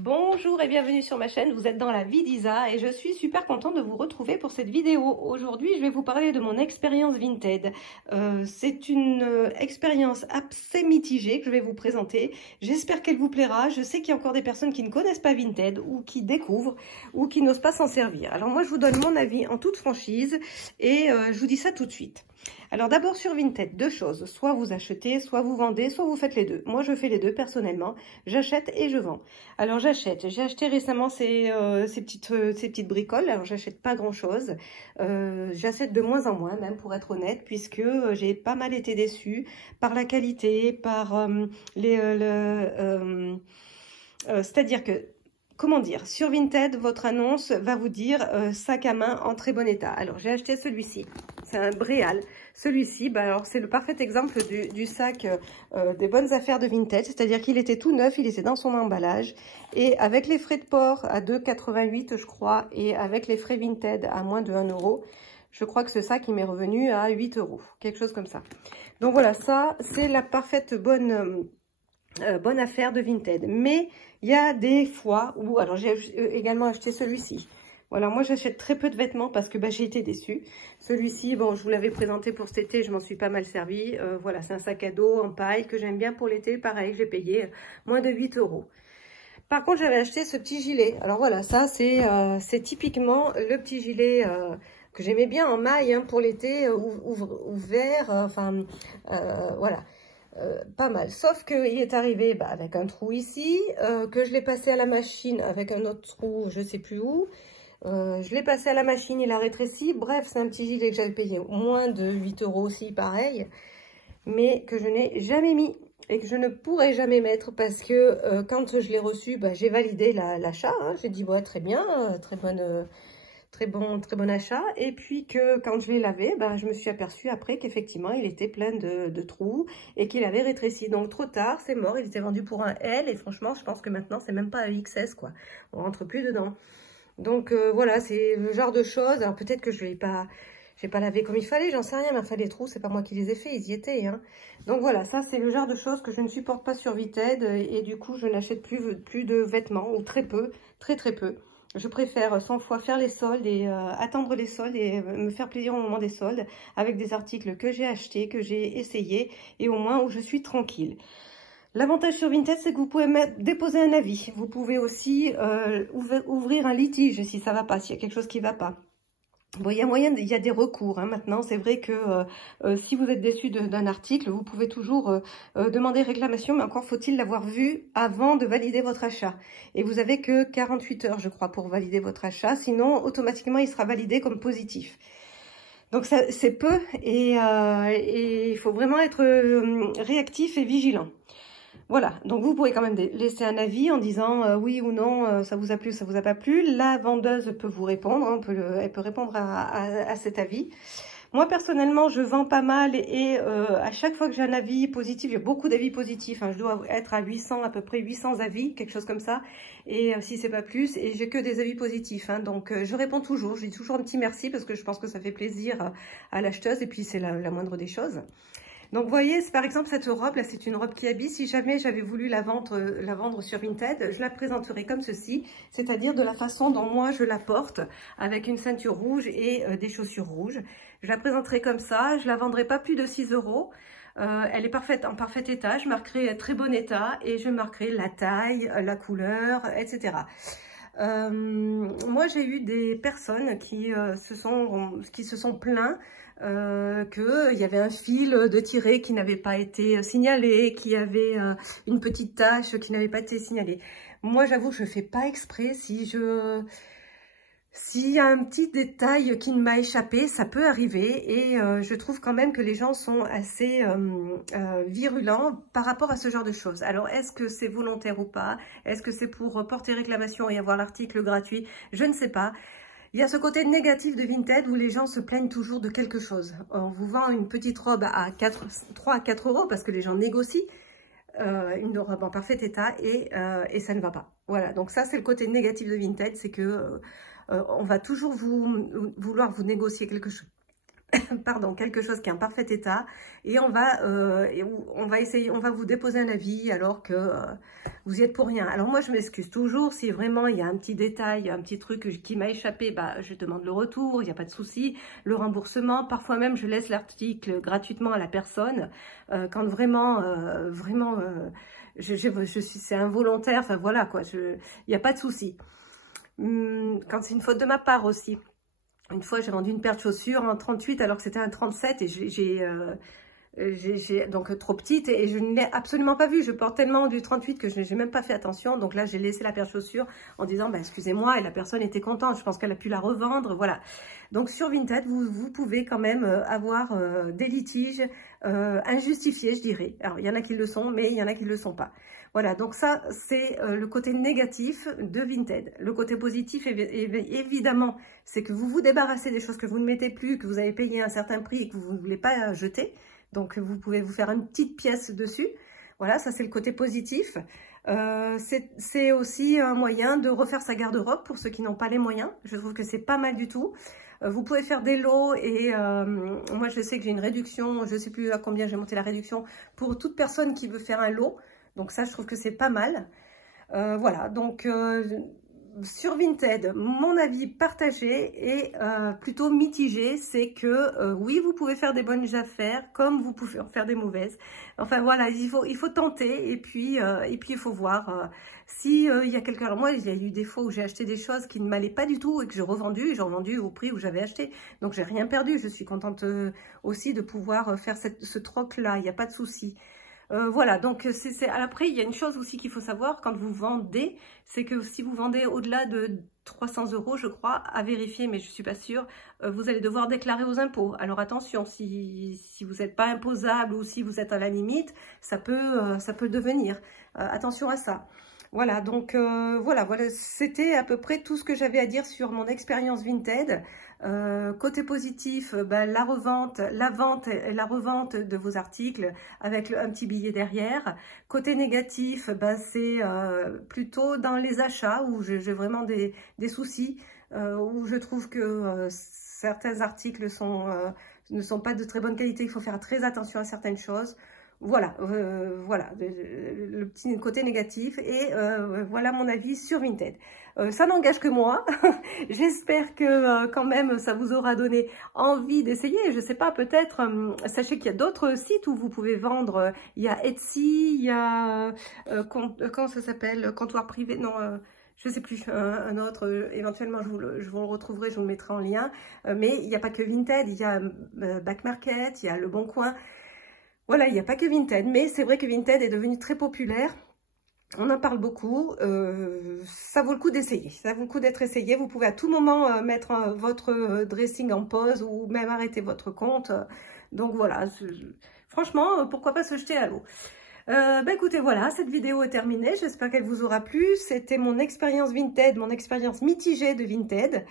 Bonjour et bienvenue sur ma chaîne, vous êtes dans la vie d'Isa et je suis super contente de vous retrouver pour cette vidéo. Aujourd'hui, je vais vous parler de mon expérience Vinted. C'est une expérience assez mitigée que je vais vous présenter. J'espère qu'elle vous plaira. Je sais qu'il y a encore des personnes qui ne connaissent pas Vinted ou qui découvrent ou qui n'osent pas s'en servir. Alors moi, je vous donne mon avis en toute franchise et je vous dis ça tout de suite. Alors d'abord sur Vinted, deux choses, soit vous achetez, soit vous vendez, soit vous faites les deux. Moi je fais les deux personnellement, j'achète et je vends. Alors j'achète, j'ai acheté récemment ces petites bricoles, alors j'achète pas grand chose, j'achète de moins en moins même pour être honnête, puisque j'ai pas mal été déçue par la qualité, par c'est-à-dire que comment dire, sur Vinted, votre annonce va vous dire sac à main en très bon état. Alors, j'ai acheté celui-ci. C'est un Bréal. Celui-ci, alors c'est le parfait exemple du sac des bonnes affaires de Vinted. C'est-à-dire qu'il était tout neuf, il était dans son emballage. Et avec les frais de port à 2,88 je crois, et avec les frais Vinted à moins de 1 euro, je crois que ce sac, il m'est revenu à 8 euros. Quelque chose comme ça. Donc voilà, ça, c'est la parfaite bonne affaire de Vinted. Mais il y a des fois où, alors j'ai également acheté celui-ci. Voilà, moi j'achète très peu de vêtements parce que j'ai été déçue. Celui-ci, bon, je vous l'avais présenté pour cet été, je m'en suis pas mal servi. Voilà, c'est un sac à dos en paille que j'aime bien pour l'été. Pareil, j'ai payé moins de 8 euros. Par contre, j'avais acheté ce petit gilet. Alors voilà, ça c'est typiquement le petit gilet que j'aimais bien en maille hein, pour l'été, ouvert, voilà. Pas mal, sauf qu'il est arrivé avec un trou ici, que je l'ai passé à la machine avec un autre trou, je sais plus où. Je l'ai passé à la machine, il a rétréci. Bref, c'est un petit gilet que j'avais payé moins de 8 euros aussi, pareil, mais que je n'ai jamais mis et que je ne pourrai jamais mettre parce que quand je l'ai reçu, j'ai validé l'achat. Hein, j'ai dit, ouais, très bien, très bon achat. Et puis que quand je l'ai lavé, je me suis aperçue après qu'effectivement, il était plein de trous et qu'il avait rétréci. Donc, trop tard, c'est mort. Il était vendu pour un L et franchement, je pense que maintenant, c'est même pas un XS, quoi. On rentre plus dedans. Donc, voilà, c'est le genre de choses. Alors, peut-être que je l'ai pas... J'ai pas lavé comme il fallait, j'en sais rien, mais enfin les trous, c'est pas moi qui les ai faits, ils y étaient. Hein. Donc voilà, ça c'est le genre de choses que je ne supporte pas sur Vinted et du coup je n'achète plus de vêtements, ou très peu, très peu. Je préfère 100 fois faire les soldes et attendre les soldes et me faire plaisir au moment des soldes avec des articles que j'ai achetés, que j'ai essayés et au moins où je suis tranquille. L'avantage sur Vinted, c'est que vous pouvez déposer un avis. Vous pouvez aussi ouvrir un litige si ça va pas, s'il y a quelque chose qui va pas. Bon, il y a des recours. Hein, maintenant, c'est vrai que si vous êtes déçu d'un article, vous pouvez toujours demander réclamation, mais encore faut-il l'avoir vu avant de valider votre achat. Et vous avez que 48 heures, je crois, pour valider votre achat. Sinon, automatiquement, il sera validé comme positif. Donc, c'est peu et il faut vraiment être réactif et vigilant. Voilà, donc vous pouvez quand même laisser un avis en disant oui ou non, ça vous a plu, ça vous a pas plu. La vendeuse peut vous répondre, hein, elle peut répondre à cet avis. Moi, personnellement, je vends pas mal et à chaque fois que j'ai un avis positif, j'ai beaucoup d'avis positifs. Hein, je dois être à 800, à peu près 800 avis, quelque chose comme ça. Et si c'est pas plus, et j'ai que des avis positifs. Hein, donc, je réponds toujours, je dis toujours un petit merci parce que je pense que ça fait plaisir à l'acheteuse et puis c'est la moindre des choses. Donc, vous voyez, par exemple, cette robe, là, c'est une robe qui habille. Si jamais j'avais voulu la vendre sur Vinted, je la présenterais comme ceci, c'est-à-dire de la façon dont moi je la porte, avec une ceinture rouge et des chaussures rouges. Je la présenterai comme ça, je la vendrai pas plus de 6 euros. Elle est en parfait état, je marquerai très bon état et je marquerai la taille, la couleur, etc. Moi, j'ai eu des personnes qui se sont plaints qu'il y avait un fil de tiré qui n'avait pas été signalé, qu'il y avait une petite tache qui n'avait pas été signalée. Moi, j'avoue que je ne fais pas exprès. S'il y a un petit détail qui ne m'a échappé, ça peut arriver et je trouve quand même que les gens sont assez virulents par rapport à ce genre de choses. Alors, est-ce que c'est volontaire ou pas? Est-ce que c'est pour porter réclamation et avoir l'article gratuit? Je ne sais pas. Il y a ce côté négatif de Vinted où les gens se plaignent toujours de quelque chose. On vous vend une petite robe à 3 à 4 euros parce que les gens négocient. Une robe en parfait état et ça ne va pas. Voilà, donc ça c'est le côté négatif de Vinted, c'est que on va toujours vouloir vous négocier quelque chose. pardon, quelque chose qui est en parfait état, et on va essayer, on va vous déposer un avis alors que vous y êtes pour rien. Alors moi je m'excuse toujours, si vraiment il y a un petit détail, un petit truc qui m'a échappé, bah je demande le retour, il n'y a pas de souci, le remboursement, parfois même je laisse l'article gratuitement à la personne, quand vraiment, c'est involontaire, enfin voilà quoi, il n'y a pas de souci. Quand c'est une faute de ma part aussi. Une fois, j'ai vendu une paire de chaussures en 38 alors que c'était un 37 et j'ai donc trop petite et je ne l'ai absolument pas vue. Je porte tellement du 38 que je n'ai même pas fait attention. Donc là, j'ai laissé la paire de chaussures en disant bah, excusez-moi, et la personne était contente. Je pense qu'elle a pu la revendre. Voilà. Donc sur Vinted, vous pouvez quand même avoir des litiges injustifiés, je dirais. Alors il y en a qui le sont, mais il y en a qui ne le sont pas. Voilà, donc ça, c'est le côté négatif de Vinted. Le côté positif, évidemment, c'est que vous vous débarrassez des choses que vous ne mettez plus, que vous avez payé un certain prix et que vous ne voulez pas jeter. Donc, vous pouvez vous faire une petite pièce dessus. Voilà, ça, c'est le côté positif. C'est aussi un moyen de refaire sa garde-robe pour ceux qui n'ont pas les moyens. Je trouve que c'est pas mal du tout. Vous pouvez faire des lots et moi, je sais que j'ai une réduction. Je ne sais plus à combien j'ai monté la réduction pour toute personne qui veut faire un lot. Donc ça, je trouve que c'est pas mal. Voilà, donc sur Vinted, mon avis partagé est plutôt mitigé. C'est que oui, vous pouvez faire des bonnes affaires comme vous pouvez en faire des mauvaises. Enfin voilà, il faut tenter et puis il faut voir si il y a quelqu'un. Moi, il y a eu des fois où j'ai acheté des choses qui ne m'allaient pas du tout et que j'ai revendu au prix où j'avais acheté. Donc j'ai rien perdu. Je suis contente aussi de pouvoir faire ce troc-là. Il n'y a pas de souci. Voilà, donc après, il y a une chose aussi qu'il faut savoir quand vous vendez, c'est que si vous vendez au-delà de 300 €, je crois, à vérifier, mais je ne suis pas sûre, vous allez devoir déclarer aux impôts. Alors attention, si vous n'êtes pas imposable ou si vous êtes à la limite, ça peut devenir. Attention à ça. Voilà, donc voilà, c'était à peu près tout ce que j'avais à dire sur mon expérience Vinted. Côté positif, la vente et la revente de vos articles avec un petit billet derrière. Côté négatif, c'est plutôt dans les achats où j'ai vraiment des soucis, où je trouve que certains articles ne sont pas de très bonne qualité. Il faut faire très attention à certaines choses. Voilà, voilà le petit côté négatif et voilà mon avis sur Vinted. Ça n'engage que moi. J'espère que quand même ça vous aura donné envie d'essayer. Je sais pas, peut-être, sachez qu'il y a d'autres sites où vous pouvez vendre. Il y a Etsy, il y a comment ça s'appelle, comptoir privé, non. Je sais plus, un autre, éventuellement je vous le retrouverai, je vous le mettrai en lien. Mais il n'y a pas que Vinted, il y a Back Market, il y a Le Bon Coin. Voilà, il n'y a pas que Vinted, mais c'est vrai que Vinted est devenu très populaire. On en parle beaucoup. Ça vaut le coup d'essayer. Ça vaut le coup d'être essayé. Vous pouvez à tout moment mettre votre dressing en pause ou même arrêter votre compte. Donc voilà, franchement, pourquoi pas se jeter à l'eau. Écoutez, voilà, cette vidéo est terminée. J'espère qu'elle vous aura plu. C'était mon expérience Vinted, mon expérience mitigée de Vinted.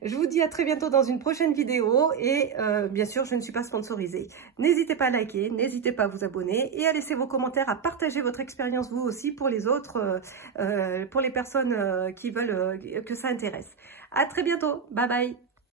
Je vous dis à très bientôt dans une prochaine vidéo. Et bien sûr, je ne suis pas sponsorisée. N'hésitez pas à liker, n'hésitez pas à vous abonner et à laisser vos commentaires, à partager votre expérience vous aussi pour les autres, pour les personnes qui veulent que ça intéresse. À très bientôt. Bye bye.